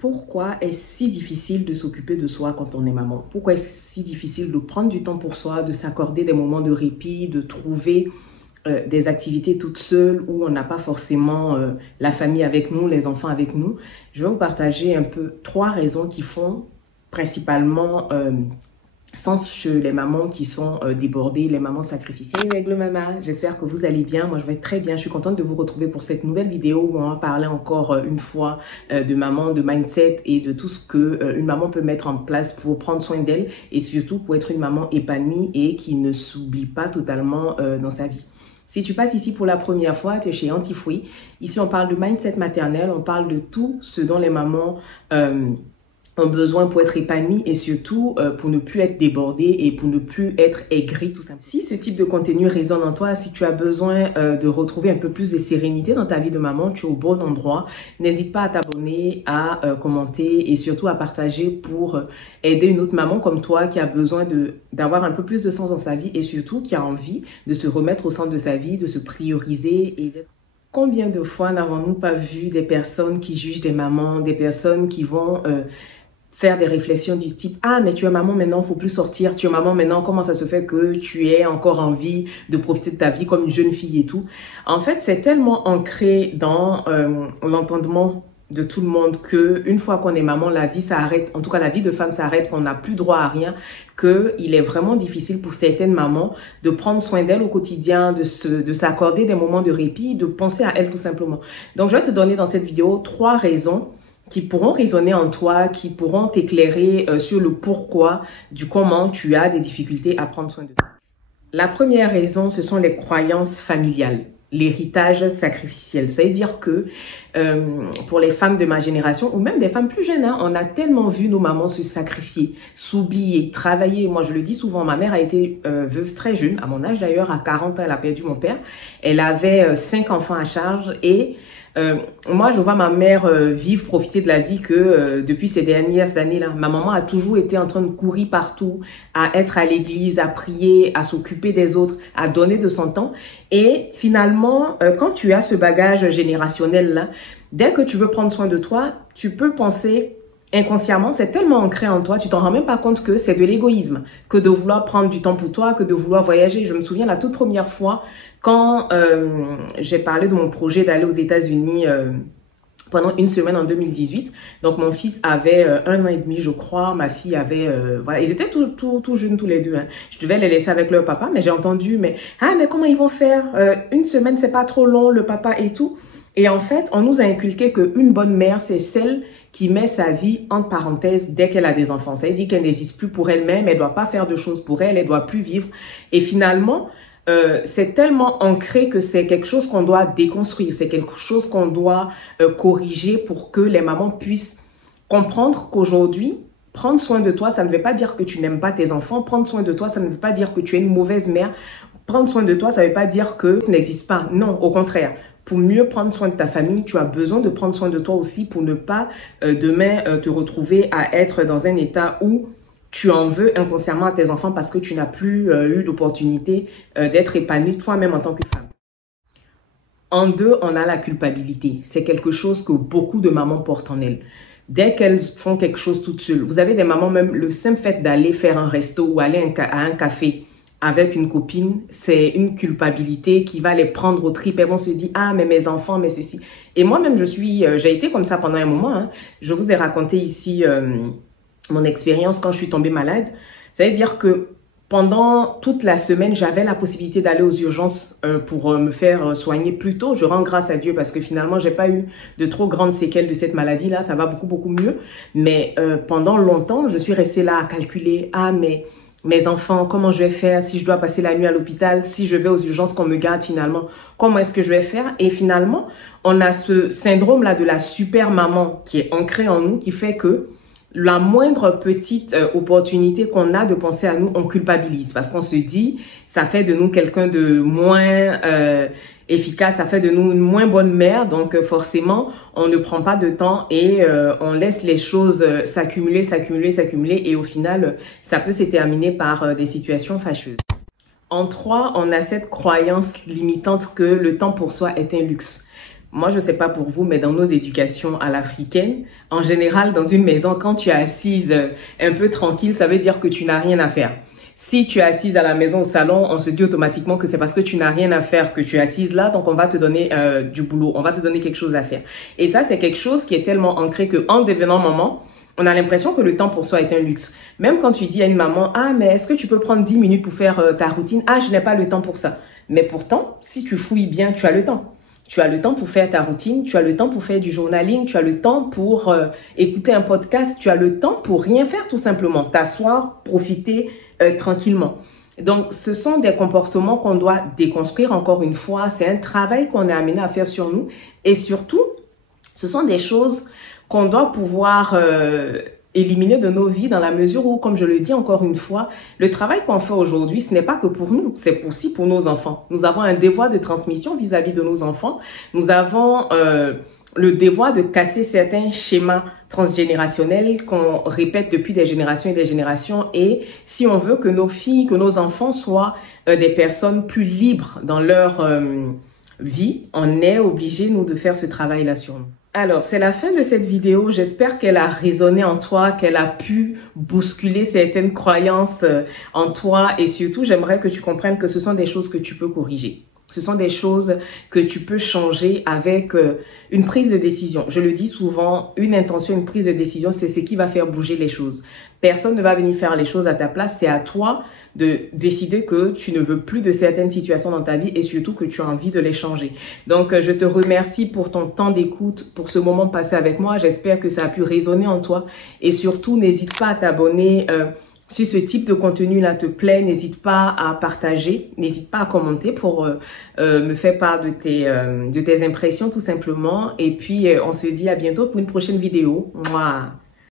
Pourquoi est-ce si difficile de s'occuper de soi quand on est maman? Pourquoi est-ce si difficile de prendre du temps pour soi, de s'accorder des moments de répit, de trouver des activités toutes seules où on n'a pas forcément la famille avec nous, les enfants avec nous? Je vais vous partager un peu 3 raisons qui font principalement sens chez les mamans qui sont débordées, les mamans sacrificielles. Salut Aigle Mama, j'espère que vous allez bien. Moi, je vais très bien. Je suis contente de vous retrouver pour cette nouvelle vidéo où on va parler encore une fois de maman, de mindset et de tout ce que une maman peut mettre en place pour prendre soin d'elle et surtout pour être une maman épanouie et qui ne s'oublie pas totalement dans sa vie. Si tu passes ici pour la première fois, tu es chez Antifruit. Ici, on parle de mindset maternel, on parle de tout ce dont les mamans ont besoin pour être épanouis et surtout pour ne plus être débordés et pour ne plus être aigris tout simplement. Si ce type de contenu résonne en toi, si tu as besoin de retrouver un peu plus de sérénité dans ta vie de maman, tu es au bon endroit. N'hésite pas à t'abonner, à commenter et surtout à partager pour aider une autre maman comme toi qui a besoin d'avoir un peu plus de sens dans sa vie et surtout qui a envie de se remettre au centre de sa vie, de se prioriser et d'être... Combien de fois n'avons-nous pas vu des personnes qui jugent des mamans, des personnes qui vont faire des réflexions du type « Ah, mais tu es maman maintenant, il ne faut plus sortir. Tu es maman maintenant, comment ça se fait que tu aies encore envie de profiter de ta vie comme une jeune fille et tout ?» En fait, c'est tellement ancré dans l'entendement de tout le monde que une fois qu'on est maman, la vie s'arrête, en tout cas la vie de femme s'arrête, qu'on n'a plus droit à rien, qu'il est vraiment difficile pour certaines mamans de prendre soin d'elles au quotidien, de s'accorder des moments de répit, de penser à elles tout simplement. Donc je vais te donner dans cette vidéo 3 raisons qui pourront résonner en toi, qui pourront t'éclairer sur le pourquoi du comment tu as des difficultés à prendre soin de toi. La première raison, ce sont les croyances familiales, l'héritage sacrificiel. Ça veut dire que pour les femmes de ma génération, ou même des femmes plus jeunes, hein, on a tellement vu nos mamans se sacrifier, s'oublier, travailler. Moi, je le dis souvent, ma mère a été veuve très jeune, à mon âge d'ailleurs, à 40 ans, elle a perdu mon père. Elle avait 5 enfants à charge et... moi, je vois ma mère vivre, profiter de la vie que depuis ces dernières années-là. Ma maman a toujours été en train de courir partout, à être à l'église, à prier, à s'occuper des autres, à donner de son temps. Et finalement, quand tu as ce bagage générationnel-là, dès que tu veux prendre soin de toi, tu peux penser... Inconsciemment, c'est tellement ancré en toi, tu t'en rends même pas compte que c'est de l'égoïsme, que de vouloir prendre du temps pour toi, que de vouloir voyager. Je me souviens la toute première fois quand j'ai parlé de mon projet d'aller aux États-Unis pendant une semaine en 2018. Donc mon fils avait 1 an et demi, je crois, ma fille avait... voilà, ils étaient tout jeunes tous les deux. Hein. Je devais les laisser avec leur papa, mais j'ai entendu, mais comment ils vont faire? Une semaine, c'est pas trop long, le papa et tout. Et en fait, on nous a inculqué qu'une bonne mère, c'est celle qui met sa vie entre parenthèses dès qu'elle a des enfants. Ça veut dire qu'elle n'existe plus pour elle-même, elle ne doit pas faire de choses pour elle, elle ne doit plus vivre. Et finalement, c'est tellement ancré que c'est quelque chose qu'on doit déconstruire, c'est quelque chose qu'on doit corriger pour que les mamans puissent comprendre qu'aujourd'hui, prendre soin de toi, ça ne veut pas dire que tu n'aimes pas tes enfants. Prendre soin de toi, ça ne veut pas dire que tu es une mauvaise mère. Prendre soin de toi, ça ne veut pas dire que tu n'existes pas. Non, au contraire. Pour mieux prendre soin de ta famille, tu as besoin de prendre soin de toi aussi pour ne pas demain te retrouver à être dans un état où tu en veux inconsciemment à tes enfants parce que tu n'as plus eu l'opportunité d'être épanouie toi-même en tant que femme. En 2, on a la culpabilité. C'est quelque chose que beaucoup de mamans portent en elles. Dès qu'elles font quelque chose toutes seules, vous avez des mamans, même le simple fait d'aller faire un resto ou aller à un café avec une copine, c'est une culpabilité qui va les prendre aux tripes. Elles vont se dire « Ah, mais mes enfants, mais ceci. » Et moi-même, j'ai été comme ça pendant un moment. Hein. Je vous ai raconté ici mon expérience quand je suis tombée malade. Ça veut dire que pendant toute la semaine, j'avais la possibilité d'aller aux urgences pour me faire soigner plus tôt. Je rends grâce à Dieu parce que finalement, j'ai pas eu de trop grandes séquelles de cette maladie-là. Ça va beaucoup mieux. Mais pendant longtemps, je suis restée là à calculer « Ah, mais... mes enfants, comment je vais faire si je dois passer la nuit à l'hôpital, si je vais aux urgences qu'on me garde finalement, comment est-ce que je vais faire ?» Et finalement, on a ce syndrome-là de la super maman qui est ancré en nous, qui fait que la moindre petite opportunité qu'on a de penser à nous, on culpabilise parce qu'on se dit, ça fait de nous quelqu'un de moins efficace, ça fait de nous une moins bonne mère, donc forcément, on ne prend pas de temps et on laisse les choses s'accumuler et au final, ça peut se terminer par des situations fâcheuses. En 3, on a cette croyance limitante que le temps pour soi est un luxe. Moi, je ne sais pas pour vous, mais dans nos éducations à l'africaine, en général, dans une maison, quand tu es assise un peu tranquille, ça veut dire que tu n'as rien à faire. Si tu es assise à la maison, au salon, on se dit automatiquement que c'est parce que tu n'as rien à faire que tu es assise là, donc on va te donner du boulot, on va te donner quelque chose à faire. Et ça, c'est quelque chose qui est tellement ancré qu'en devenant maman, on a l'impression que le temps pour soi est un luxe. Même quand tu dis à une maman, ah, mais est-ce que tu peux prendre 10 minutes pour faire ta routine? Ah, je n'ai pas le temps pour ça. Mais pourtant, si tu fouilles bien, tu as le temps. Tu as le temps pour faire ta routine, tu as le temps pour faire du journaling, tu as le temps pour écouter un podcast, tu as le temps pour rien faire tout simplement, t'asseoir, profiter tranquillement. Donc, ce sont des comportements qu'on doit déconstruire encore une fois. C'est un travail qu'on est amené à faire sur nous. Et surtout, ce sont des choses qu'on doit pouvoir éliminer de nos vies dans la mesure où, comme je le dis encore une fois, le travail qu'on fait aujourd'hui, ce n'est pas que pour nous, c'est aussi pour nos enfants. Nous avons un devoir de transmission vis-à-vis de nos enfants. Nous avons le devoir de casser certains schémas transgénérationnels qu'on répète depuis des générations et des générations. Et si on veut que nos filles, que nos enfants soient des personnes plus libres dans leur vie, on est obligé, nous, de faire ce travail-là sur nous. Alors, c'est la fin de cette vidéo. J'espère qu'elle a résonné en toi, qu'elle a pu bousculer certaines croyances en toi. Et surtout, j'aimerais que tu comprennes que ce sont des choses que tu peux corriger. Ce sont des choses que tu peux changer avec une prise de décision. Je le dis souvent, une intention, une prise de décision, c'est ce qui va faire bouger les choses. Personne ne va venir faire les choses à ta place. C'est à toi de décider que tu ne veux plus de certaines situations dans ta vie et surtout que tu as envie de les changer. Donc, je te remercie pour ton temps d'écoute, pour ce moment passé avec moi. J'espère que ça a pu résonner en toi et surtout, n'hésite pas à t'abonner si ce type de contenu-là te plaît, n'hésite pas à partager, n'hésite pas à commenter pour me faire part de tes impressions tout simplement. Et puis, on se dit à bientôt pour une prochaine vidéo. Mouah.